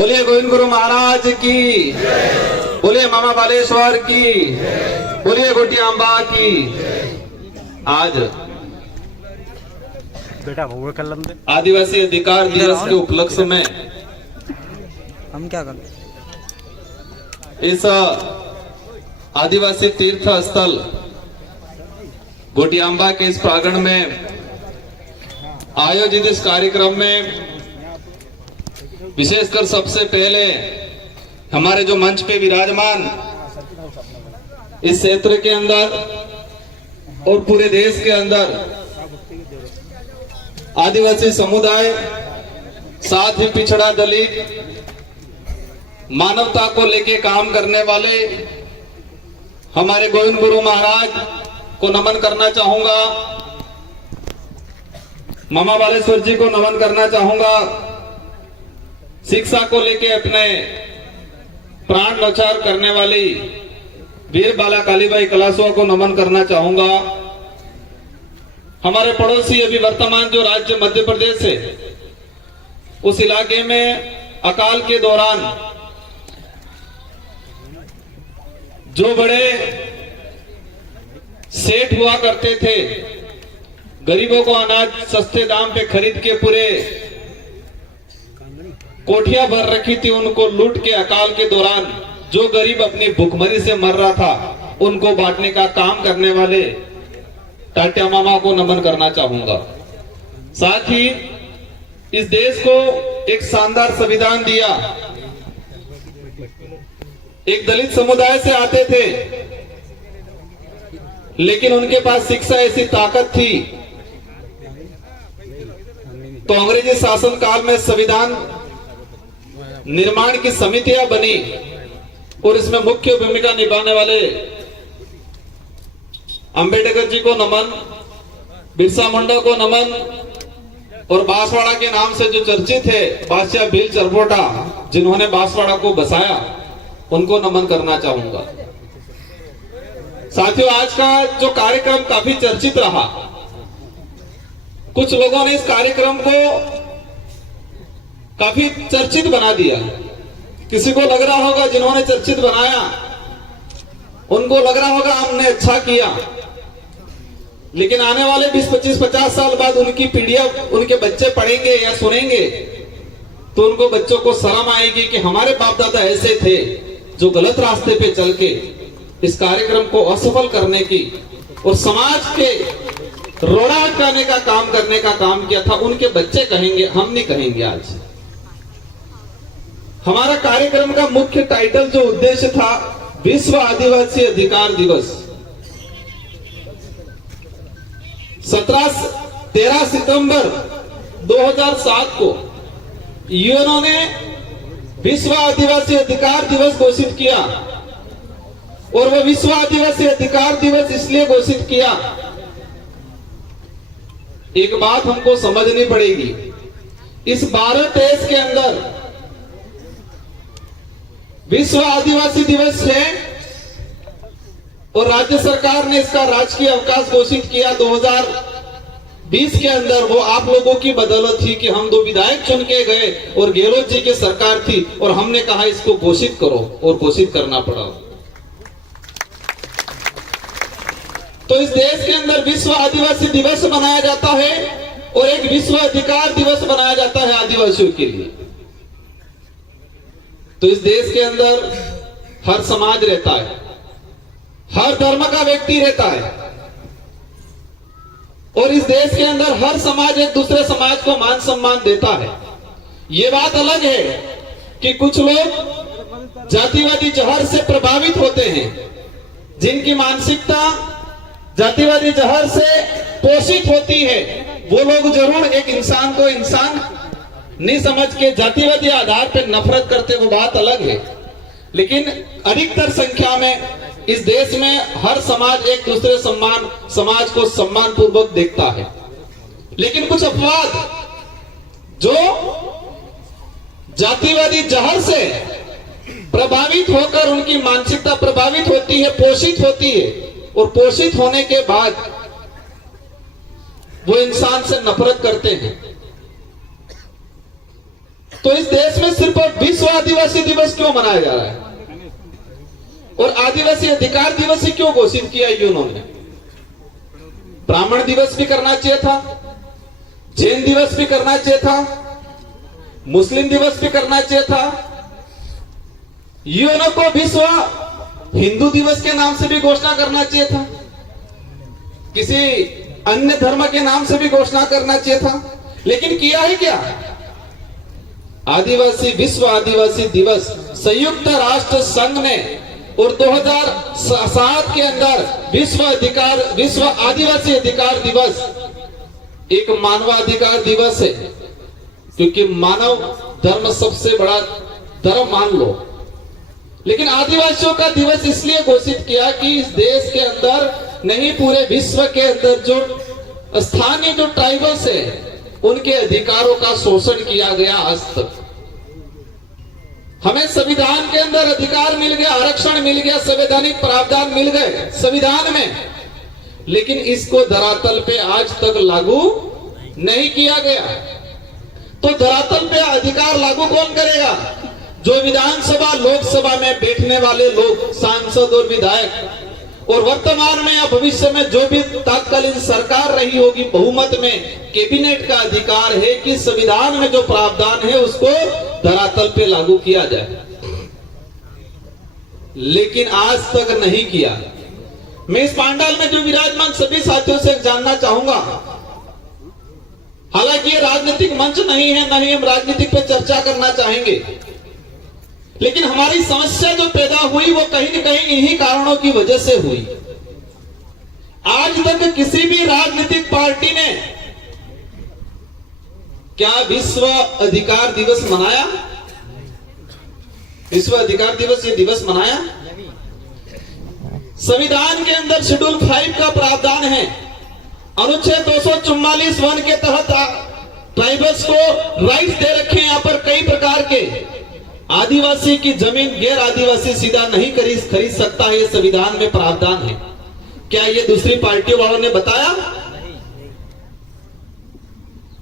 बोलिए गोविंद गुरु महाराज की, बोलिए मामा बालेश्वर की, बोलिए गोटी अम्बा की। आज बेटा भगवे कलम दे आदिवासी अधिकार दिवस के उपलक्ष्य में हम क्या करें? इस आदिवासी तीर्थ स्थल गोटियांबा के इस प्रांगण में आयोजित इस कार्यक्रम में विशेषकर सबसे पहले हमारे जो मंच पे विराजमान इस क्षेत्र के अंदर और पूरे देश के अंदर आदिवासी समुदाय, साथ ही पिछड़ा दलित, मानवता को लेके काम करने वाले हमारे गोविंद गुरु महाराज को नमन करना चाहूंगा। मामा बालेश्वर जी को नमन करना चाहूंगा। शिक्षा को लेके अपने प्राण न्यौछावर करने वाली वीर बाला कालीबाई कलासुआ को नमन करना चाहूंगा। हमारे पड़ोसी अभी वर्तमान जो राज्य मध्य प्रदेश है, उस इलाके में अकाल के दौरान जो बड़े सेठ हुआ करते थे, गरीबों को अनाज सस्ते दाम पे खरीद के पूरे कोठियां भर रखी थी, उनको लूट के अकाल के दौरान जो गरीब अपनी भूखमरी से मर रहा था, उनको बांटने का काम करने वाले टाटिया मामा को नमन करना चाहूंगा। साथ ही इस देश को एक शानदार संविधान दिया। एक दलित समुदाय से आते थे, लेकिन उनके पास शिक्षा ऐसी ताकत थी, तो अंग्रेजी शासन काल में संविधान निर्माण की समितियां बनी और इसमें मुख्य भूमिका निभाने वाले अंबेडकर जी को नमन, बिरसा मुंडा को नमन, और बांसवाड़ा के नाम से जो चर्चित है बादशाह भील चरपोटा, जिन्होंने बांसवाड़ा को बसाया, उनको नमन करना चाहूंगा। साथियों, आज का जो कार्यक्रम काफी चर्चित रहा। कुछ लोगों ने इस कार्यक्रम को काफी चर्चित बना दिया। किसी को लग रहा होगा, जिन्होंने चर्चित बनाया उनको लग रहा होगा हमने अच्छा किया, लेकिन आने वाले 20, 25, 50 साल बाद उनकी पीढ़ियां, उनके बच्चे पढ़ेंगे या सुनेंगे तो उनको बच्चों को शर्म आएगी कि हमारे बाप दादा ऐसे थे जो गलत रास्ते पे चल के इस कार्यक्रम को असफल करने की और समाज के रोड़ा हटाने का काम करने का काम किया था। उनके बच्चे कहेंगे, हम नहीं कहेंगे। आज हमारा कार्यक्रम का मुख्य टाइटल जो उद्देश्य था, विश्व आदिवासी अधिकार दिवस। 13 सितंबर 2007 को यूएनओ ने विश्व आदिवासी अधिकार दिवस घोषित किया, और वह विश्व आदिवासी अधिकार दिवस इसलिए घोषित किया, एक बात हमको समझनी पड़ेगी। इस भारत देश के अंदर विश्व आदिवासी दिवस है और राज्य सरकार ने इसका राजकीय अवकाश घोषित किया 2020 के अंदर। वो आप लोगों की बदौलत थी कि हम 2 विधायक चुन के गए और गहलोत जी की सरकार थी और हमने कहा इसको घोषित करो, और घोषित करना पड़ा। तो इस देश के अंदर विश्व आदिवासी दिवस मनाया जाता है और एक विश्व अधिकार दिवस मनाया जाता है आदिवासियों के लिए। तो इस देश के अंदर हर समाज रहता है, हर धर्म का व्यक्ति रहता है, और इस देश के अंदर हर समाज एक दूसरे समाज को मान सम्मान देता है। ये बात अलग है कि कुछ लोग जातिवादी जहर से प्रभावित होते हैं, जिनकी मानसिकता जातिवादी जहर से पोषित होती है। वो लोग जरूर एक इंसान को इंसान नहीं समझ के जातिवादी आधार पर नफरत करते, वो बात अलग है। लेकिन अधिकतर संख्या में इस देश में हर समाज एक दूसरे समाज को सम्मान पूर्वक देखता है। लेकिन कुछ अपवाद जो जातिवादी जहर से प्रभावित होकर उनकी मानसिकता प्रभावित होती है, पोषित होती है, और पोषित होने के बाद वो इंसान से नफरत करते हैं। तो इस देश में सिर्फ विश्व आदिवासी दिवस क्यों मनाया जा रहा है और आदिवासी अधिकार दिवस ही क्यों घोषित किया ये उन्होंने? ब्राह्मण दिवस भी करना चाहिए था, जैन दिवस भी करना चाहिए था, मुस्लिम दिवस भी करना चाहिए था, यूएनओ को विश्व हिंदू दिवस के नाम से भी घोषणा करना चाहिए था, किसी अन्य धर्म के नाम से भी घोषणा करना चाहिए था, लेकिन किया है क्या? आदिवासी विश्व आदिवासी दिवस संयुक्त राष्ट्र संघ ने और 2007 के अंदर विश्व आदिवासी अधिकार दिवस एक मानवाधिकार दिवस है, क्योंकि मानव धर्म सबसे बड़ा धर्म मान लो। लेकिन आदिवासियों का दिवस इसलिए घोषित किया कि इस देश के अंदर नहीं पूरे विश्व के अंदर जो स्थानीय जो ट्राइबल्स है उनके अधिकारों का शोषण किया गया आज तक। हमें संविधान के अंदर अधिकार मिल गया, आरक्षण मिल गया, संवैधानिक प्रावधान मिल गए संविधान में, लेकिन इसको धरातल पे आज तक लागू नहीं किया गया। तो धरातल पे अधिकार लागू कौन करेगा? जो विधानसभा लोकसभा में बैठने वाले लोग, सांसद और विधायक, और वर्तमान में या भविष्य में जो भी तत्कालीन सरकार रही होगी बहुमत में, कैबिनेट का अधिकार है कि संविधान में जो प्रावधान है उसको धरातल पे लागू किया जाए, लेकिन आज तक नहीं किया। मैं इस पांडाल में जो विराजमान सभी साथियों से जानना चाहूंगा, हालांकि ये राजनीतिक मंच नहीं है, न ही हम राजनीतिक पे चर्चा करना चाहेंगे, लेकिन हमारी समस्या जो पैदा हुई वो कहीं न कहीं इन्हीं कारणों की वजह से हुई। आज तक किसी भी राजनीतिक पार्टी ने क्या विश्व अधिकार दिवस मनाया? विश्व अधिकार दिवस ये दिवस मनाया? संविधान के अंदर शेड्यूल 5 का प्रावधान है, अनुच्छेद 244 वन के तहत ट्राइबल्स को राइट्स दे रखे हैं। यहाँ पर कई प्रकार के आदिवासी की जमीन गैर आदिवासी सीधा नहीं खरीद सकता है, ये संविधान में प्रावधान है। क्या ये दूसरी पार्टियों वालों ने बताया?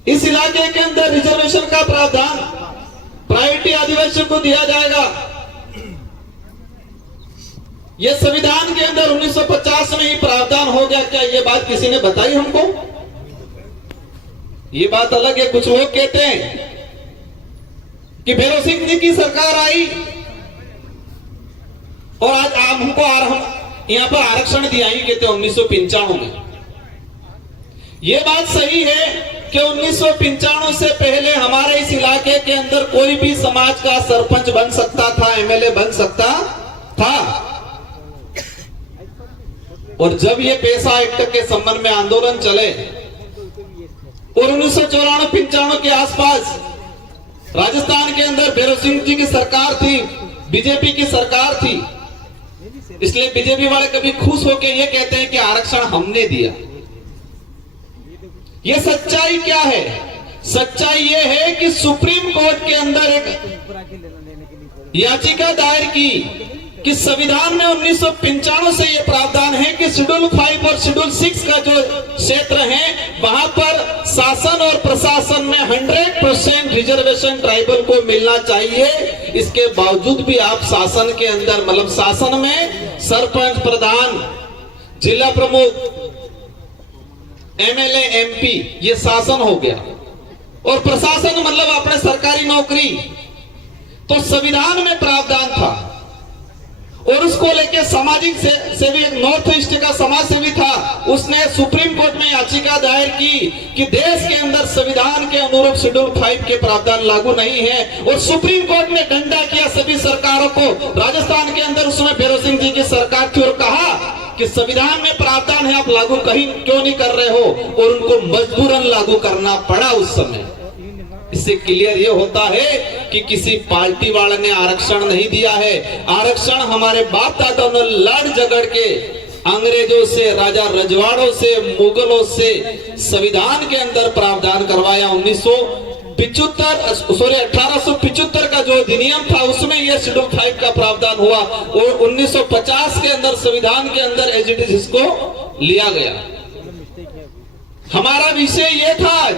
इस इलाके के अंदर रिजर्वेशन का प्रावधान, प्रायोरिटी आदिवासियों को दिया जाएगा, यह संविधान के अंदर 1950 में ही प्रावधान हो गया। क्या ये बात किसी ने बताई हमको? ये बात अलग है। कुछ लोग कहते हैं कि भैरव सिंह जी की सरकार आई और आज हमको यहां पर आरक्षण दिया ही, कहते 1995 में। यह बात सही है कि 1995 से पहले हमारे इस इलाके के अंदर कोई भी समाज का सरपंच बन सकता था, एमएलए बन सकता था। और जब ये पैसा एक्ट के संबंध में आंदोलन चले और 1994-95 के आसपास राजस्थान के अंदर भैरव सिंह जी की सरकार थी, बीजेपी की सरकार थी, इसलिए बीजेपी वाले कभी खुश होकर ये कहते हैं कि आरक्षण हमने दिया। ये सच्चाई क्या है? सच्चाई ये है कि सुप्रीम कोर्ट के अंदर एक याचिका दायर की कि संविधान में 1995 से यह प्रावधान है कि शेड्यूल 5 और शेड्यूल 6 का जो क्षेत्र है वहां पर शासन और प्रशासन में 100% रिजर्वेशन ट्राइबल को मिलना चाहिए। इसके बावजूद भी आप शासन के अंदर, मतलब शासन में सरपंच, प्रधान, जिला प्रमुख, एमएलए, एमपी, ये शासन हो गया, और प्रशासन मतलब अपने सरकारी नौकरी। तो संविधान में प्रावधान था और उसको लेके सामाजिक सेवी नॉर्थ ईस्ट का समाज सेवी था, उसने सुप्रीम कोर्ट में याचिका दायर की कि देश के अंदर संविधान के अनुरूप शेड्यूल 5 के प्रावधान लागू नहीं है। और सुप्रीम कोर्ट ने डंडा किया सभी सरकारों को। राजस्थान के अंदर उसमें भैरव सिंह जी की सरकार थी और कहा कि संविधान में प्रावधान है, आप लागू कहीं क्यों नहीं कर रहे हो, और उनको मजबूरन लागू करना पड़ा उस समय। इससे क्लियर ये होता है कि किसी पार्टी वाले ने आरक्षण नहीं दिया है। आरक्षण हमारे बाप दादाओं ने लड़ झगड़ के अंग्रेजों से, राजा रजवाड़ों से, मुगलों से संविधान के अंदर प्रावधान करवाया। 1875 का जो अधिनियम था उसमें यह शेड्यूल 5 का प्रावधान हुआ और 1950 के अंदर संविधान के अंदर एज इट इज इसको लिया गया। हमारा विषय यह था आज,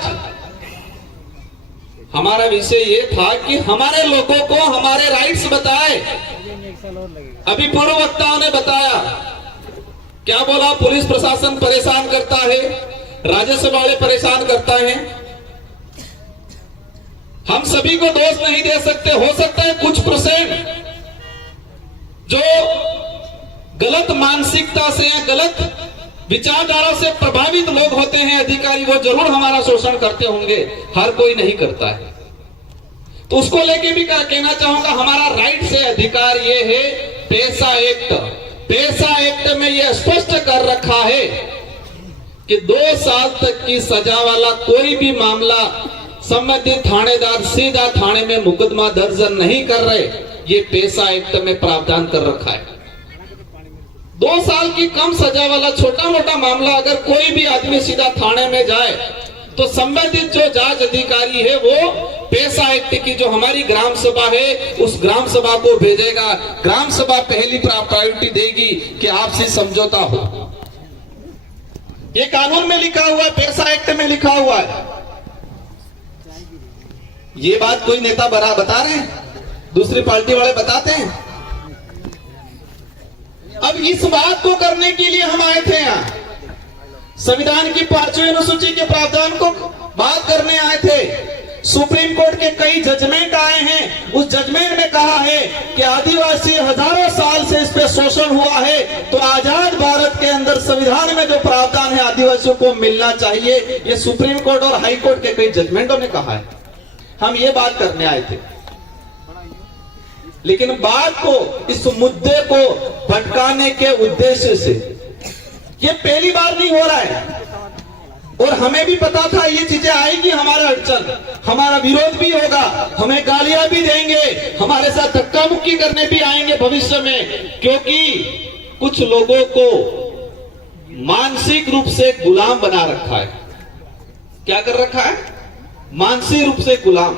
हमारा विषय ये था कि हमारे लोगों को हमारे राइट्स अभी पूर्व वक्ताओं ने बताया, क्या बोला, पुलिस प्रशासन परेशान करता है, राजस्व वाले परेशान करता है। हम सभी को दोष नहीं दे सकते। हो सकता है कुछ % जो गलत मानसिकता से या गलत विचारधारा से प्रभावित लोग होते हैं अधिकारी, वो जरूर हमारा शोषण करते होंगे, हर कोई नहीं करता है। तो उसको लेके भी कहना चाहूंगा, हमारा राइट से अधिकार ये है, पेशा एक्ट। पेशा एक्ट में ये स्पष्ट कर रखा है कि 2 साल तक की सजा वाला कोई भी मामला संबंधित थानेदार सीधा थाने में मुकदमा दर्ज नहीं कर रहे। ये पेशा एक्ट में प्रावधान कर रखा है। 2 साल की कम सजा वाला छोटा मोटा मामला अगर कोई भी आदमी सीधा थाने में जाए तो संबंधित जो जांच अधिकारी है वो पेशा एक्ट की जो हमारी ग्राम सभा है उस ग्राम सभा को भेजेगा। ग्राम सभा पहली प्रायोरिटी देगी कि आपसे समझौता हो। ये कानून में लिखा हुआ है, पेशा एक्ट में लिखा हुआ है। ये बात कोई नेता बता रहे हैं, दूसरी पार्टी वाले बताते हैं। अब इस बात को करने के लिए हम आए थे यहाँ, संविधान की 5वीं अनुसूची के प्रावधान को बात करने आए थे। सुप्रीम कोर्ट के कई जजमेंट आए हैं, उस जजमेंट में कहा है कि आदिवासी हजारों साल से इस पे शोषण हुआ है, तो आजाद भारत के अंदर संविधान में जो प्रावधान है आदिवासियों को मिलना चाहिए। ये सुप्रीम कोर्ट और हाई कोर्ट के कई जजमेंटों ने कहा है। हम ये बात करने आए थे, लेकिन बात को, इस मुद्दे को भटकाने के उद्देश्य से ये पहली बार नहीं हो रहा है। और हमें भी पता था ये चीजें आएगी, हमारा अड़चन, हमारा विरोध भी होगा, हमें गालियां भी देंगे, हमारे साथ धक्का मुक्की करने भी आएंगे भविष्य में, क्योंकि कुछ लोगों को मानसिक रूप से गुलाम बना रखा है। क्या कर रखा है? मानसिक रूप से गुलाम।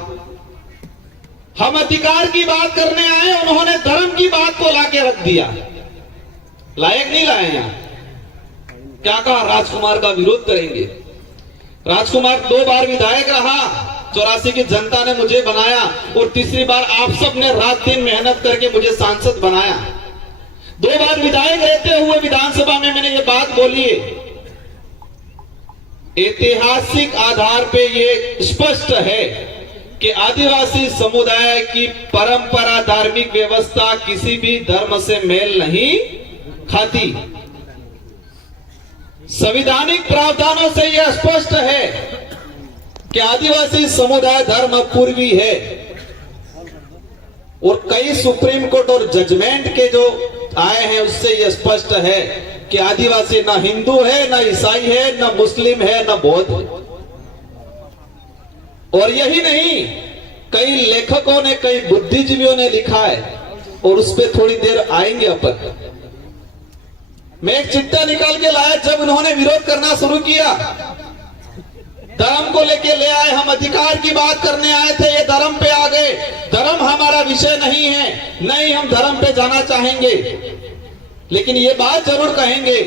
हम अधिकार की बात करने आए, उन्होंने धर्म की बात को लाके रख दिया। लायक नहीं लाए यहां। क्या कहा? राजकुमार का विरोध करेंगे। राजकुमार 2 बार विधायक रहा, 84 की जनता ने मुझे बनाया, और तीसरी बार आप सब ने रात दिन मेहनत करके मुझे सांसद बनाया। 2 बार विधायक रहते हुए विधानसभा में मैंने ये बात बोली है। ऐतिहासिक आधार पे ये स्पष्ट है कि आदिवासी समुदाय की परंपरा, धार्मिक व्यवस्था किसी भी धर्म से मेल नहीं खाती। संवैधानिक प्रावधानों से यह स्पष्ट है कि आदिवासी समुदाय धर्म पूर्वी है, और कई सुप्रीम कोर्ट और जजमेंट के जो आए हैं उससे यह स्पष्ट है कि आदिवासी ना हिंदू है, ना ईसाई है, ना मुस्लिम है, ना बौद्ध है। और यही नहीं, कई लेखकों ने, कई बुद्धिजीवियों ने लिखा है, और उस पर थोड़ी देर आएंगे अपन। मैं एक चिट्ठा निकाल के लाया, जब उन्होंने विरोध करना शुरू किया, धर्म को लेके ले आए, हम अधिकार की बात करने आए थे, ये धर्म पे आ गए। धर्म हमारा विषय नहीं है, नहीं हम धर्म पे जाना चाहेंगे, लेकिन ये बात जरूर कहेंगे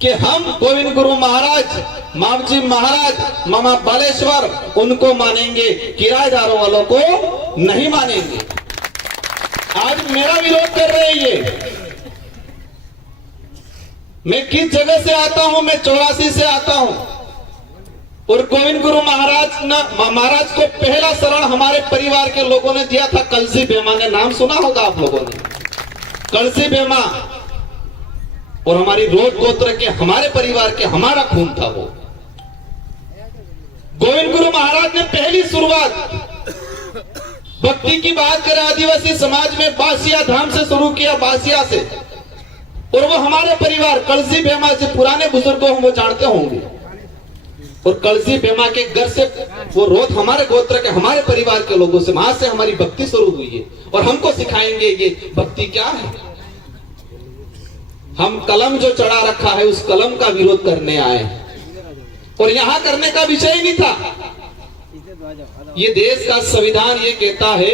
कि हम गोविंद गुरु महाराज, मामजी महाराज, मामा बालेश्वर, उनको मानेंगे, किराएदारों वालों को नहीं मानेंगे। आज मेरा विरोध कर रहे हैं ये। मैं किस जगह से आता हूं? मैं 84 से आता हूं, और गोविंद गुरु महाराज को पहला शरण हमारे परिवार के लोगों ने दिया था। कलसी बेमा ने नाम सुना होगा आप लोगों ने, कलसी बेमा, और हमारी रोड गोत्र के, हमारे परिवार के, हमारा खून था वो। गोविंद गुरु महाराज ने पहली शुरुआत भक्ति की बात करें आदिवासी समाज में बासिया धाम से शुरू किया, बासिया से, और वो हमारे परिवार कलसी बेमा से, पुराने बुजुर्गों हम वो जानते होंगे, और कलसी बेमा के घर से वो रोध हमारे गोत्र के, हमारे परिवार के लोगों से, वहां से हमारी भक्ति शुरू हुई है। और हमको सिखाएंगे ये भक्ति क्या है। हम कलम जो चढ़ा रखा है उस कलम का विरोध करने आए, और यहां करने का विषय ही नहीं था। ये देश का संविधान ये कहता है